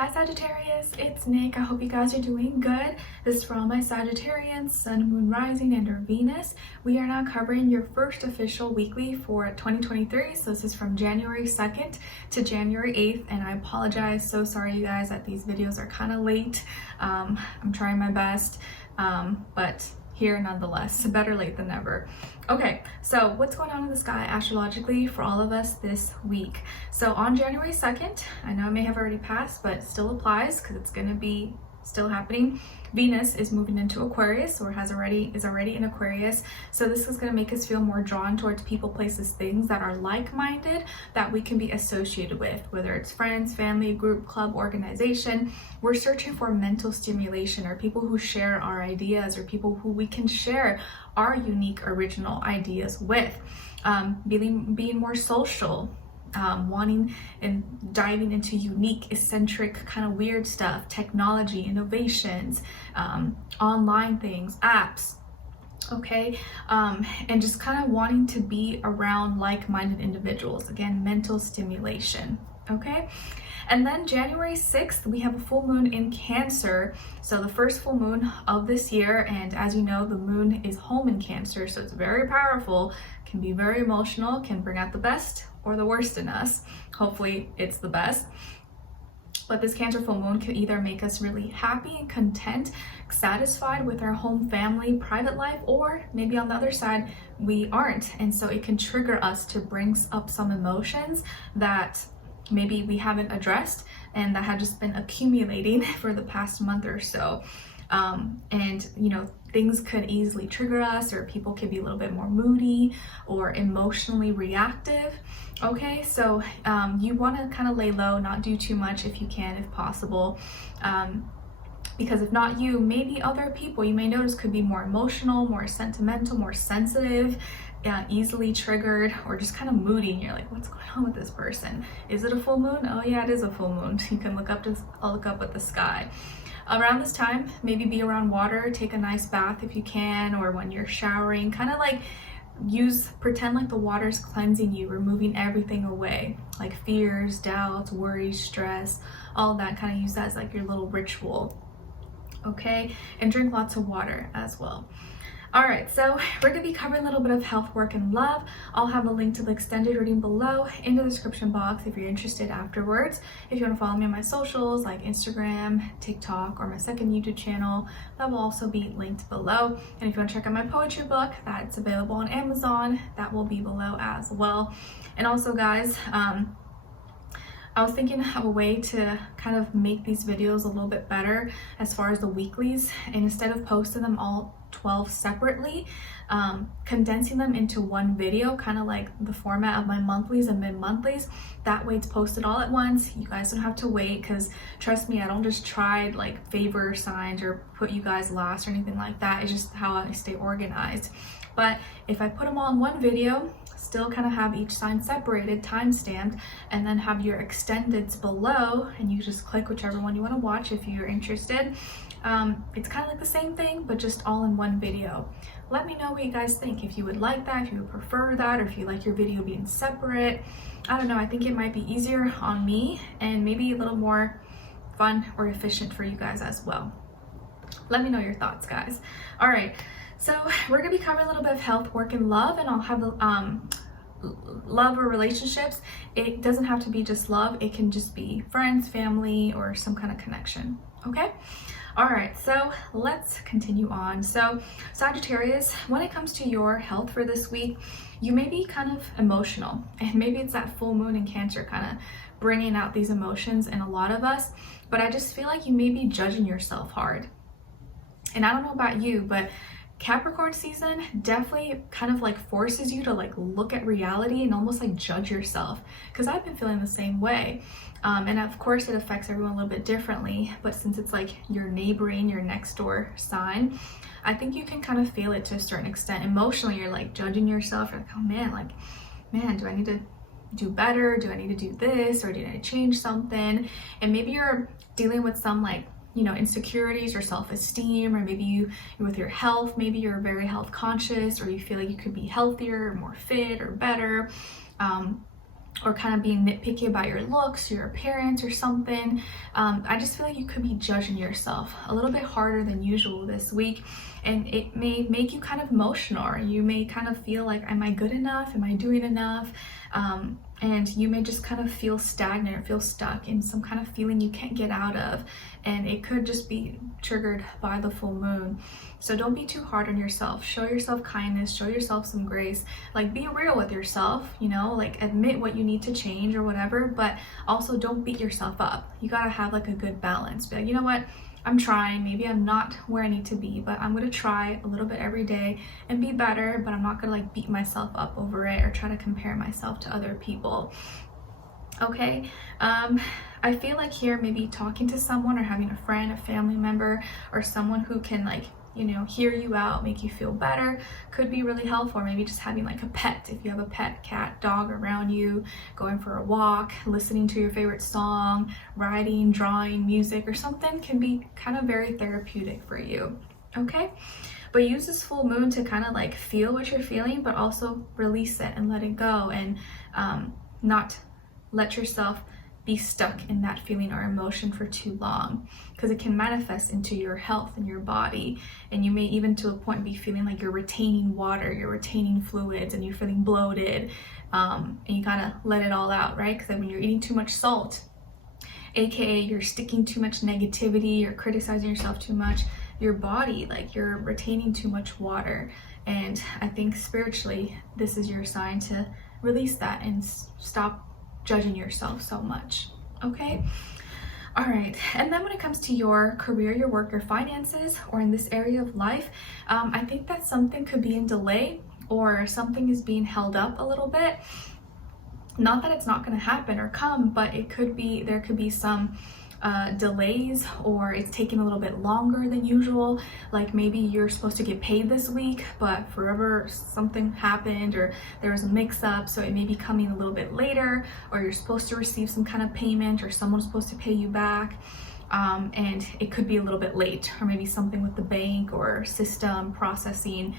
Hi Sagittarius, it's Nick. I hope you guys are doing good. This is for all my Sagittarians, Sun, Moon, Rising, and or Venus. We are now covering your first official weekly for 2023. So this is from January 2nd to January 8th. And I apologize, so sorry you guys that these videos are kind of late. I'm trying my best, but here nonetheless, better late than never. Okay, so what's going on in the sky astrologically for all of us this week? So on January 2nd, I know it may have already passed, but it still applies because it's going to be still happening. Venus is moving into Aquarius, or is already in Aquarius. So this is going to make us feel more drawn towards people, places, things that are like-minded that we can be associated with, whether it's friends, family, group, club, organization. We're searching for mental stimulation, or people who share our ideas, or people who we can share our unique original ideas with. Being more social, wanting and diving into unique, eccentric, kind of weird stuff, technology, innovations, online things, apps, okay, and just kind of wanting to be around like-minded individuals. Again, mental stimulation, okay? And then January 6th, we have a full moon in Cancer. So the first full moon of this year. And as you know, the moon is home in Cancer. So it's very powerful, can be very emotional, can bring out the best or the worst in us. Hopefully it's the best. But this Cancer full moon can either make us really happy and content, satisfied with our home, family, private life, or maybe on the other side, we aren't. And so it can trigger us to bring up some emotions that maybe we haven't addressed and that have just been accumulating for the past month or so. And you know, things could easily trigger us, or people could be a little bit more moody or emotionally reactive. Okay, so you want to kind of lay low, not do too much if you can, if possible. Because if not you, maybe other people you may notice could be more emotional, more sentimental, more sensitive, easily triggered, or just kind of moody, and you're like, what's going on with this person? Is it a full moon? Oh yeah, it is a full moon. You can look up at the sky. Around this time, maybe be around water, take a nice bath if you can, or when you're showering, kind of like pretend like the water's cleansing you, removing everything away, like fears, doubts, worries, stress, all that. Kind of use that as like your little ritual, okay? And drink lots of water as well. All right, so we're gonna be covering a little bit of health, work, and love. I'll have a link to the extended reading below in the description box if you're interested afterwards. If you wanna follow me on my socials like Instagram, TikTok, or my second YouTube channel, that will also be linked below. And if you wanna check out my poetry book, that's available on Amazon, that will be below as well. And also guys, I was thinking of a way to kind of make these videos a little bit better as far as the weeklies, and instead of posting them all 12 separately, condensing them into one video, kind of like the format of my monthlies and mid-monthlies. That way it's posted all at once. You guys don't have to wait, because trust me, I don't just try like favor signs or put you guys last or anything like that. It's just how I stay organized. But if I put them all in one video, still kind of have each sign separated, time-stamped, and then have your extendeds below, and you just click whichever one you want to watch if you're interested. It's kind of like the same thing, but just all in one video. Let me know what you guys think, if you would like that, if you would prefer that, or if you like your video being separate. I don't know, I think it might be easier on me and maybe a little more fun or efficient for you guys as well. Let me know your thoughts, guys. All right, so we're gonna be covering a little bit of health, work, and love, and I'll have love or relationships. It doesn't have to be just love, it can just be friends, family, or some kind of connection, okay? All right, so let's continue on. So Sagittarius, when it comes to your health for this week, you may be kind of emotional, and maybe it's that full moon in Cancer kind of bringing out these emotions in a lot of us, but I just feel like you may be judging yourself hard. And I don't know about you, but Capricorn season definitely kind of like forces you to like look at reality and almost like judge yourself, because I've been feeling the same way. And of course it affects everyone a little bit differently, but since it's like your neighboring, your next door sign, I think you can kind of feel it to a certain extent. Emotionally, you're like judging yourself. You're like, oh man, do I need to do better? Do I need to do this? Or do I need to change something? And maybe you're dealing with some like, you know, insecurities or self-esteem, or maybe you with your health, maybe you're very health conscious, or you feel like you could be healthier or more fit or better. or kind of being nitpicky about your looks, your appearance or something. I just feel like you could be judging yourself a little bit harder than usual this week, and it may make you kind of emotional, or you may kind of feel like, am I good enough? Am I doing enough? And you may just kind of feel stagnant or feel stuck in some kind of feeling you can't get out of, and it could just be triggered by the full moon. So don't be too hard on yourself. Show yourself kindness, show yourself some grace, like be real with yourself, you know, like admit what you need to change or whatever, but also don't beat yourself up. You gotta have like a good balance. Be like, you know what, I'm trying, maybe I'm not where I need to be, but I'm gonna try a little bit every day and be better, but I'm not gonna like beat myself up over it or try to compare myself to other people. Okay, I feel like here maybe talking to someone or having a friend, a family member, or someone who can like, you know, hear you out, make you feel better could be really helpful. Maybe just having like a pet, if you have a pet, cat, dog around you, going for a walk, listening to your favorite song, writing, drawing, music or something can be kind of very therapeutic for you. Okay, but use this full moon to kind of like feel what you're feeling, but also release it and let it go, and not let yourself be stuck in that feeling or emotion for too long, because it can manifest into your health and your body, and you may even to a point be feeling like you're retaining water, you're retaining fluids, and you're feeling bloated, and you kind of let it all out, right? Because when you're eating too much salt, aka you're sticking too much negativity, you're criticizing yourself too much, your body, like you're retaining too much water. And I think spiritually this is your sign to release that and stop judging yourself so much. Okay, all right. And then when it comes to your career, your work, your finances, or in this area of life, I think that something could be in delay, or something is being held up a little bit. Not that it's not going to happen or come, but it could be, there could be some delays, or it's taking a little bit longer than usual. Like maybe you're supposed to get paid this week, but forever something happened, or there was a mix-up, so it may be coming a little bit later, or you're supposed to receive some kind of payment, or someone's supposed to pay you back, and it could be a little bit late, or maybe something with the bank or system processing.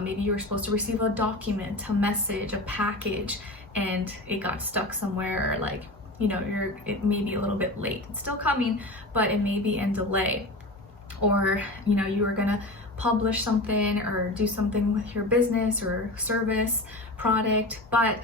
Maybe you were supposed to receive a document, a message, a package, and it got stuck somewhere, or like, you know, it may be a little bit late. It's still coming, but it may be in delay. Or, you know, you were gonna publish something or do something with your business or service, product, but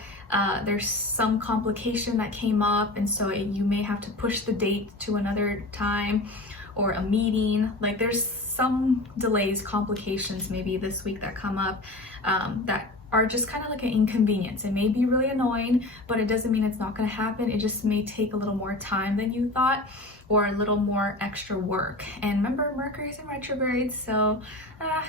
there's some complication that came up, and so you may have to push the date to another time, or a meeting. Like there's some delays, complications maybe this week that come up that are just kind of like an inconvenience. It may be really annoying, but it doesn't mean it's not going to happen. It just may take a little more time than you thought, or a little more extra work. And remember, Mercury's in retrograde, so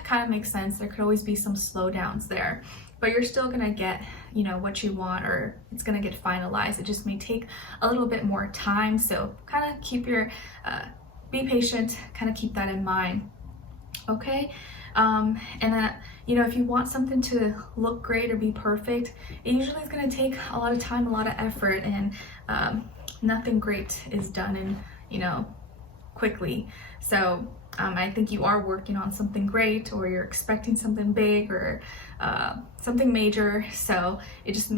kind of makes sense. There could always be some slowdowns there, but you're still going to get, you know, what you want, or it's going to get finalized. It just may take a little bit more time. So kind of keep your, be patient, kind of keep that in mind. Okay. And then, you know, if you want something to look great or be perfect, it usually is going to take a lot of time, a lot of effort, and nothing great is done in, you know, quickly. So I think you are working on something great, or you're expecting something big, or something major. So it just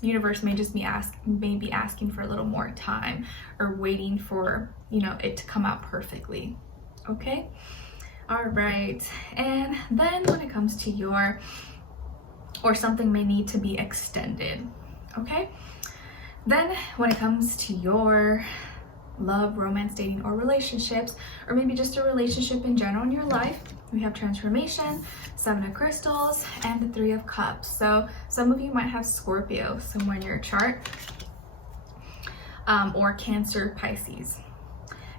universe may just be asking for a little more time, or waiting for, you know, it to come out perfectly. Okay. All right, and then when it comes to or something may need to be extended, okay? Then when it comes to your love, romance, dating, or relationships, or maybe just a relationship in general in your life, we have transformation, 7 of crystals, and the 3 of cups. So some of you might have Scorpio somewhere in your chart, or Cancer, Pisces.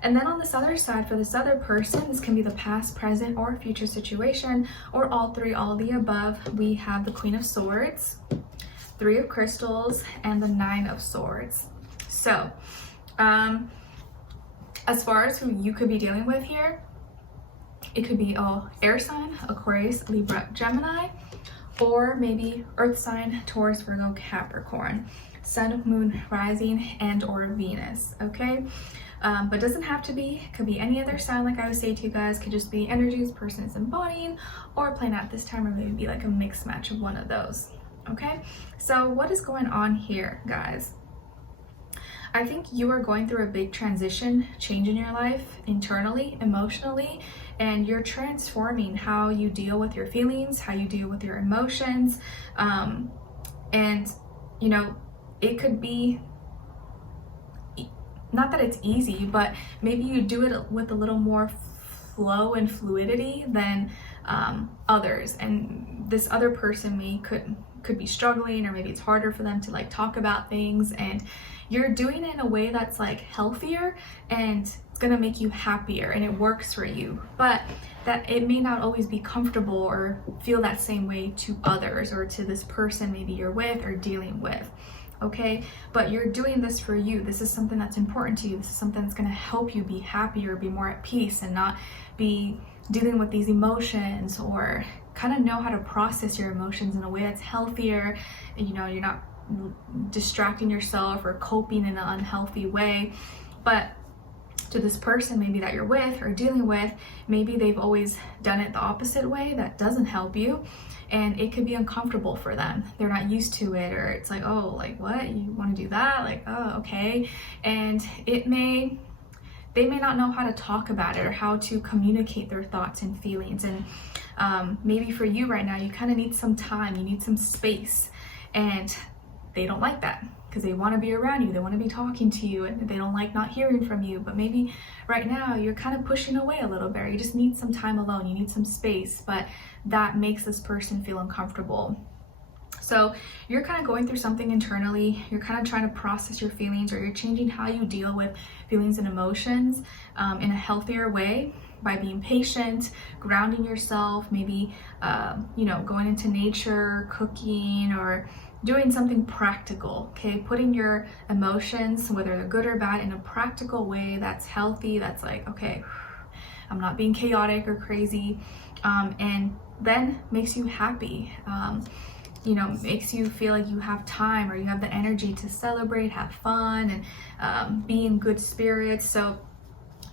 And then on this other side, for this other person, this can be the past, present, or future situation, or all 3, all the above. We have the Queen of Swords, 3 of Crystals, and the 9 of Swords. So, as far as who you could be dealing with here, it could be air sign, Aquarius, Libra, Gemini, or maybe earth sign, Taurus, Virgo, Capricorn, Sun, Moon, Rising, and or Venus, okay? But doesn't have to be, could be any other sign. Like I would say to you guys, could just be energies person is embodying or playing out this time, or maybe be like a mixed match of one of those. Okay, so what is going on here, guys? I think you are going through a big transition, change in your life, internally, emotionally, and you're transforming how you deal with your feelings, how you deal with your emotions. And, you know, it could be, not that it's easy, but maybe you do it with a little more flow and fluidity than others. And this other person could be struggling, or maybe it's harder for them to like talk about things, and you're doing it in a way that's like healthier and it's gonna make you happier and it works for you, but that it may not always be comfortable or feel that same way to others or to this person maybe you're with or dealing with. Okay, but you're doing this for you. This is something that's important to you. This is something that's going to help you be happier, be more at peace, and not be dealing with these emotions, or kind of know how to process your emotions in a way that's healthier. You know, you're not distracting yourself or coping in an unhealthy way. But to this person maybe that you're with or dealing with, maybe they've always done it the opposite way that doesn't help you, and it could be uncomfortable for them. They're not used to it, or it's like, oh, like what, you want to do that, like, oh, okay. And they may not know how to talk about it or how to communicate their thoughts and feelings. And maybe for you right now, you kind of need some time, you need some space, and they don't like that because they want to be around you, they want to be talking to you, and they don't like not hearing from you. But maybe right now you're kind of pushing away a little bit, you just need some time alone, you need some space, but that makes this person feel uncomfortable. So you're kind of going through something internally, you're kind of trying to process your feelings, or you're changing how you deal with feelings and emotions in a healthier way by being patient, grounding yourself, maybe you know, going into nature, cooking, or doing something practical. Okay, putting your emotions, whether they're good or bad, in a practical way that's healthy, that's like, okay, I'm not being chaotic or crazy, and then makes you happy. You know, makes you feel like you have time, or you have the energy to celebrate, have fun, and be in good spirits. So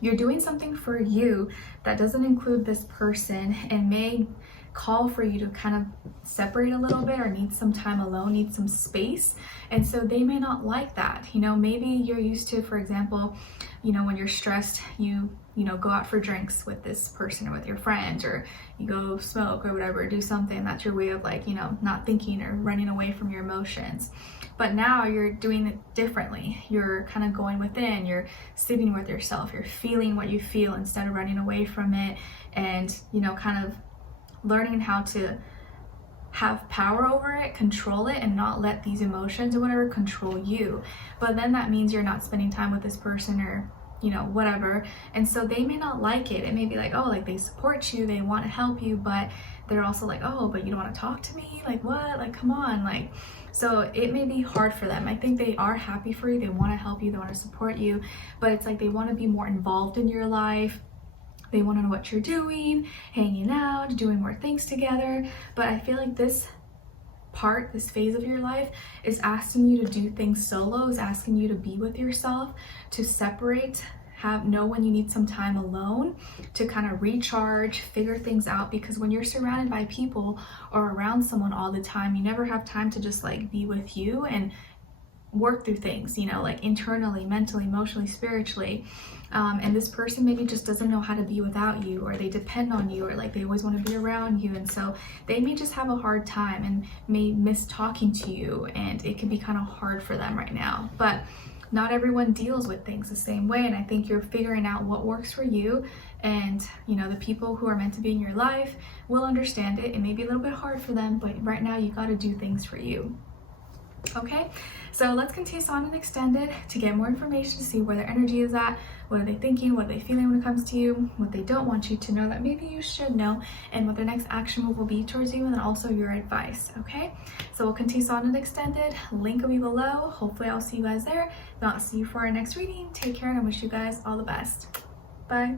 you're doing something for you that doesn't include this person, and may call for you to kind of separate a little bit, or need some time alone, need some space. And so they may not like that. You know, maybe you're used to, for example, you know, when you're stressed, you know, go out for drinks with this person or with your friends, or you go smoke or whatever, do something that's your way of like, you know, not thinking or running away from your emotions. But now you're doing it differently. You're kind of going within, you're sitting with yourself, you're feeling what you feel instead of running away from it, and, you know, kind of learning how to have power over it, control it, and not let these emotions or whatever control you. But then that means you're not spending time with this person, or, you know, whatever. And so they may not like it. It may be like, oh, like they support you, they want to help you, but they're also like, oh, but you don't want to talk to me? Like what? Like, come on. Like, so it may be hard for them. I think they are happy for you, they want to help you, they want to support you, but it's like they want to be more involved in your life. They want to know what you're doing, hanging out, doing more things together. But I feel like this phase of your life is asking you to do things solo, is asking you to be with yourself, to separate, know when you need some time alone, to kind of recharge, figure things out. Because when you're surrounded by people or around someone all the time, you never have time to just like be with you and work through things, you know, like internally, mentally, emotionally, spiritually. And this person maybe just doesn't know how to be without you, or they depend on you, or like they always want to be around you. And so they may just have a hard time and may miss talking to you, and it can be kind of hard for them right now. But not everyone deals with things the same way. And I think you're figuring out what works for you. And, you know, the people who are meant to be in your life will understand it. It may be a little bit hard for them, but right now you got to do things for you. Okay, so let's continue on and extend it to get more information, to see where their energy is at, what are they thinking, what are they feeling when it comes to you, what they don't want you to know that maybe you should know, and what their next action move will be towards you, and then also your advice. Okay, so we'll continue on and extend it. Link will be below. Hopefully I'll see you guys there. If not, see you for our next reading. Take care, and I wish you guys all the best. Bye.